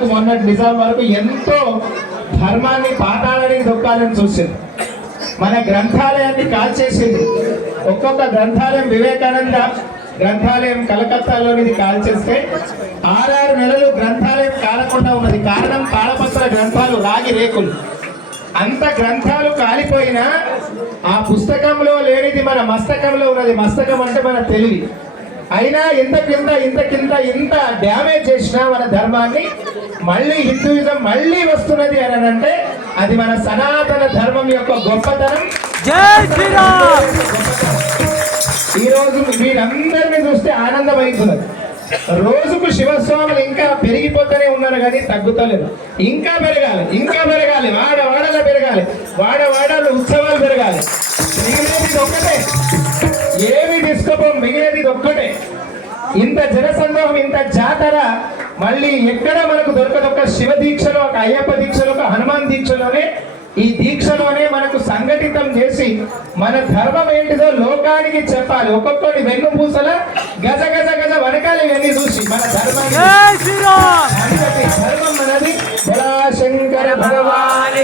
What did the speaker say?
వరకు మొన్నటి నిజాం వరకు ఎంతో ధర్మాన్ని పాతాళానికి దొక్కాలని చూసింది. మన గ్రంథాలయాన్ని కాల్చేసింది ఒక్కొక్క గ్రంథాలయం వివేకానంద గ్రంథాలయం కలకత్తాలోనిది కాల్చేస్తే ఆరారు నెలలు గ్రంథాలయం కాలకుండా ఉన్నది. కారణం తాళపత్ర గ్రంథాలు రాగి రేకులు. అంత గ్రంథాలు కాలిపోయినా ఆ పుస్తకంలో లేనిది మన మస్తకంలో ఉన్నది. మస్తకం అంటే మన తెలివి. అయినా ఇంత కింద ఇంత కింద ఇంత డ్యామేజ్ చేసినా మన ధర్మాన్ని మళ్ళీ హిందూయిజం మళ్ళీ వస్తున్నది అని అంటే అది మన సనాతన ధర్మం యొక్క గొప్పతనం. జై శ్రీరామ్! ఈ రోజు వీరందరినీ చూస్తే ఆనందం అవుతున్నది రోజుకు శివస్వాములు ఇంకా పెరిగిపోతూనే ఉన్నారు కానీ తగ్గుతలేదు. ఇంకా పెరగాలి ఇంకా పెరగాలి వాడ వాడలో పెరగాలి వాడ వాడలో ఉత్సవాలు పెరగాలి. మిగిలినది ఇది ఒక్కటే? ఏమి తీసుకోపోం మిగిలినది ఇది ఒక్కటే. ఇంత జనసందోహం ఇంత జాతర మళ్ళీ ఎక్కడ మనకు దొరకదు? ఒక శివ దీక్షలో ఒక అయ్యప్ప దీక్షలో ఒక హనుమాన్ దీక్షలోనే ఈ దీక్షలోనే మనకు సంఘటితం చేసి మన ధర్మం ఏంటిదో లోకానికి చెప్పాలి. ఒక్కొక్కటి వెన్ను పూసల గజ గజ గజ వనకాలి ఇవన్నీ చూసి మన ధర్మాన్ని అంతటి ధర్మం మనది. బలా శంకర భగవాన్